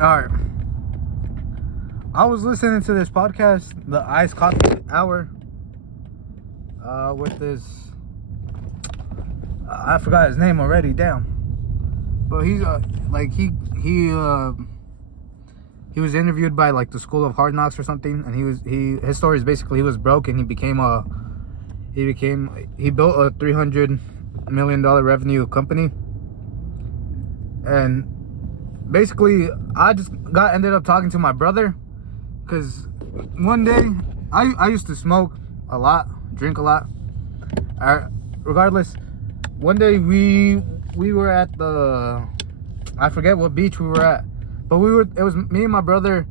All right. I was listening to this podcast, the Iced Coffee Hour, with this. I forgot his name already. Damn. But he's he was interviewed by like the School of Hard Knocks or something, and his story is basically he was broke and he built a $300 million revenue company. And basically I just ended up talking to my brother, because one day I used to smoke a lot, drink a lot. Regardless, one day we were at I forget what beach we were at, but it was me and my brother,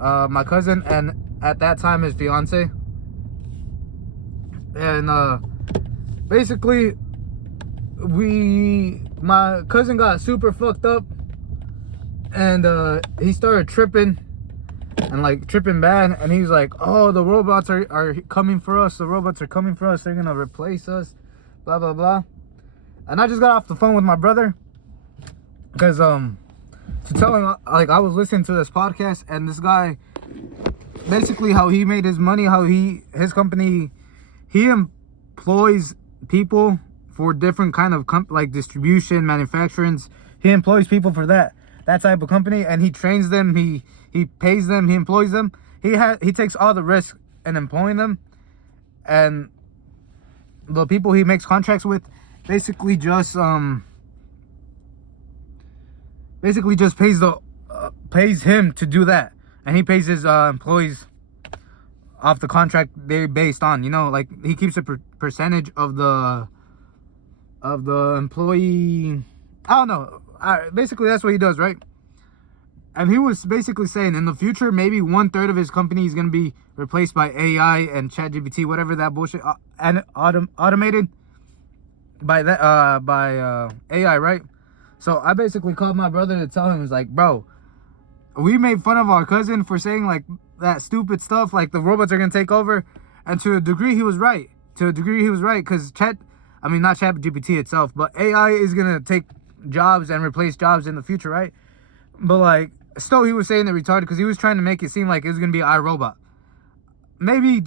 my cousin, and at that time his fiance. And basically my cousin got super fucked up, and he started tripping, and like tripping bad, and he's like, oh, the robots are coming for us, they're gonna replace us, blah blah blah. And I just got off the phone with my brother, because to tell him, like, I was listening to this podcast, and this guy, basically how he made his money, how his company, he employs people for different kind of like distribution, manufacturing. He employs people for that type of company, and he trains them, he pays them, he employs them. He takes all the risk in employing them, and the people he makes contracts with basically just pays him to do that, and he pays his employees off the contract they're based on, like he keeps a percentage of the employee. I don't know, basically that's what he does, right? And he was basically saying in the future maybe 1/3 of his company is going to be replaced by AI and ChatGPT, whatever that bullshit, and automated by AI, right? So I basically called my brother to tell him, it's like, bro, we made fun of our cousin for saying like that stupid stuff, like the robots are gonna take over, and to a degree he was right. Because not ChatGPT itself, but AI is gonna take jobs and replace jobs in the future, right? But like, still he was saying it retarded, because he was trying to make it seem like it was gonna be iRobot. Maybe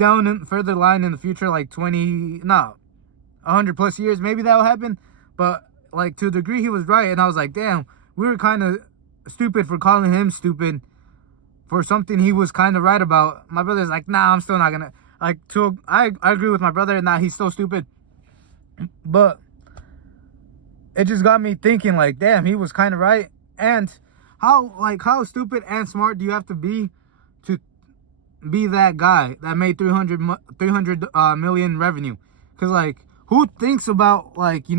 further line in the future, like 100 plus years, maybe that'll happen. But like, to a degree he was right, and I was like, damn, we were kind of stupid for calling him stupid for something he was kind of right about. My brother's like, nah, I'm still not gonna, like, I agree with my brother, and nah, he's still stupid. But it just got me thinking, like, damn, he was kind of right. And how stupid and smart do you have to be that guy that made 300 million revenue? Because like, who thinks about like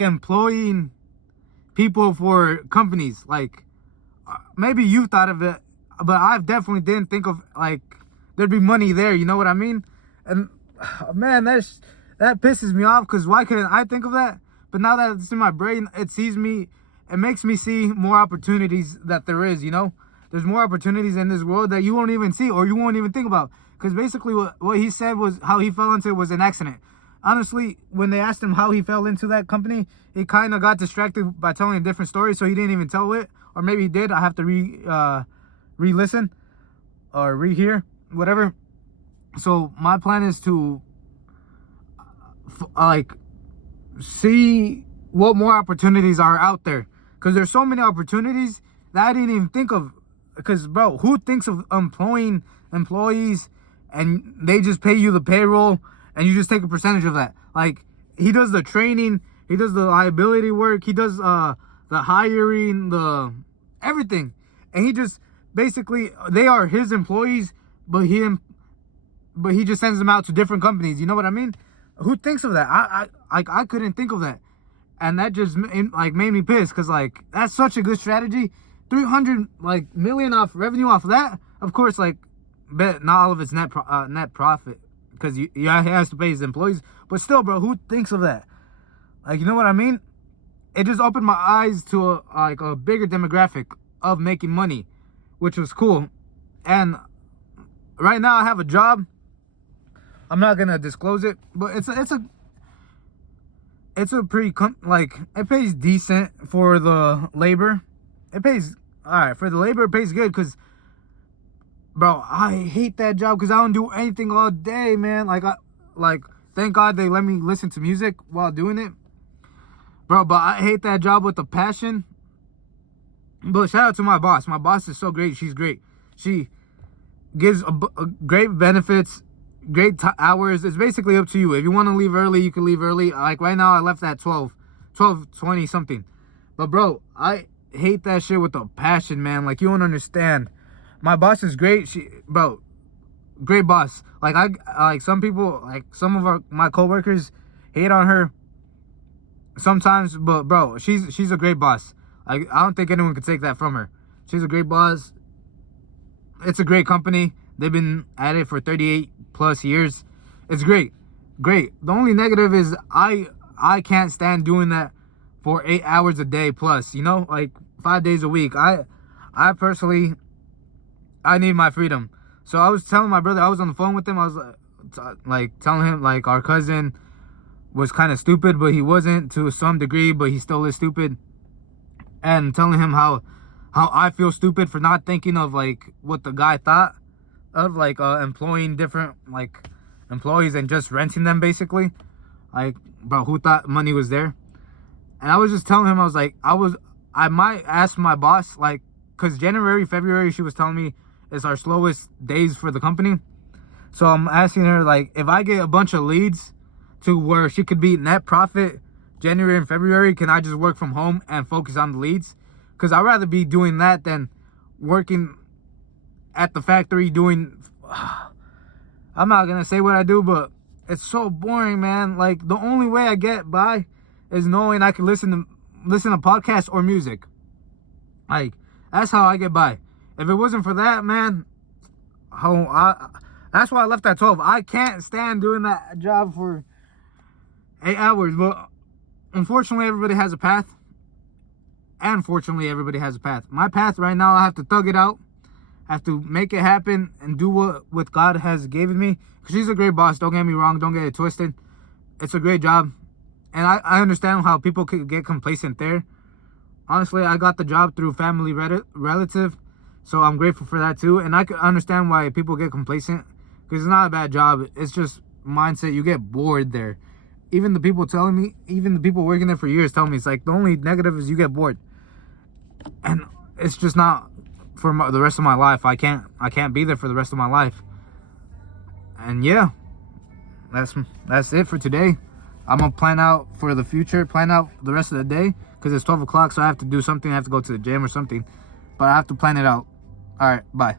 employing people for companies? Like, maybe you thought of it, but I definitely didn't think of like there'd be money there, you know what I mean? And man, that pisses me off, because why couldn't I think of that? But now that it's in my brain, it makes me see more opportunities that there is, there's more opportunities in this world that you won't even see, or you won't even think about. Because basically what he said was how he fell into it was an accident. Honestly, when they asked him how he fell into that company, he kind of got distracted by telling a different story, so he didn't even tell it. Or maybe he did. I have to re-listen or rehear, whatever. So my plan is to see what more opportunities are out there, because there's so many opportunities that I didn't even think of. Because bro, who thinks of employing employees and they just pay you the payroll and you just take a percentage of that? Like, he does the training, he does the liability work, he does the hiring, the everything, and he just basically, they are his employees, but he just sends them out to different companies. You know what I mean? Who thinks of that? I couldn't think of that, and that just made me pissed, because like, that's such a good strategy. 300 million off revenue off of that. Of course, like, bet not all of it's net profit, because he has to pay his employees. But still, bro, who thinks of that? Like, you know what I mean? It just opened my eyes to a bigger demographic of making money, which was cool. And right now I have a job. I'm not gonna disclose it, but it's it's a pretty like it pays decent for the labor. It pays all right for the labor. It pays good because, bro, I hate that job because I don't do anything all day, man. Like thank God they let me listen to music while doing it, bro. But I hate that job with a passion. But shout out to my boss. My boss is so great. She's great. She gives a great benefits, great hours. It's basically up to you. If you want to leave early, you can leave early. Like right now, I left at 12:20 something. But bro, I hate that shit with a passion, man. Like you don't understand. My boss is great. Bro, great boss. Like some people, like some of my coworkers hate on her sometimes, but bro, she's a great boss. I don't think anyone could take that from her. She's a great boss. It's a great company. They've been at it for 38 plus years. It's great. Great. The only negative is I can't stand doing that for 8 hours a day plus, you know, like 5 days a week. I personally, I need my freedom. So I was telling my brother, I was on the phone with him. I was like telling him like our cousin was kind of stupid, but he wasn't to some degree, but he still is stupid. And telling him how I feel stupid for not thinking of like what the guy thought of, like employing different like employees and just renting them basically. Like, bro, who thought money was there? And I was just telling him, I was like, I might ask my boss, like, because January, February, she was telling me is our slowest days for the company. So I'm asking her, like, if I get a bunch of leads to where she could be net profit January and February, can I just work from home and focus on the leads? Because I'd rather be doing that than working at the factory doing... I'm not going to say what I do, but it's so boring, man. Like, the only way I get by is knowing I can listen to podcasts or music. Like, that's how I get by. If it wasn't for that, man, that's why I left at 12. I can't stand doing that job for 8 hours, but unfortunately, everybody has a path. And fortunately, everybody has a path. My path right now, I have to thug it out. I have to make it happen and do what God has given me. Because she's a great boss. Don't get me wrong. Don't get it twisted. It's a great job. And I understand how people could get complacent there. Honestly, I got the job through family relative. So I'm grateful for that too. And I can understand why people get complacent. Because it's not a bad job. It's just mindset. You get bored there. Even the people working there for years tell me it's like the only negative is you get bored. And it's just not for the rest of my life. I can't be there for the rest of my life. And yeah, that's it for today. I'm gonna plan out for the future, plan out the rest of the day, because it's 12 o'clock, so I have to do something. I have to go to the gym or something, but I have to plan it out. All right, bye.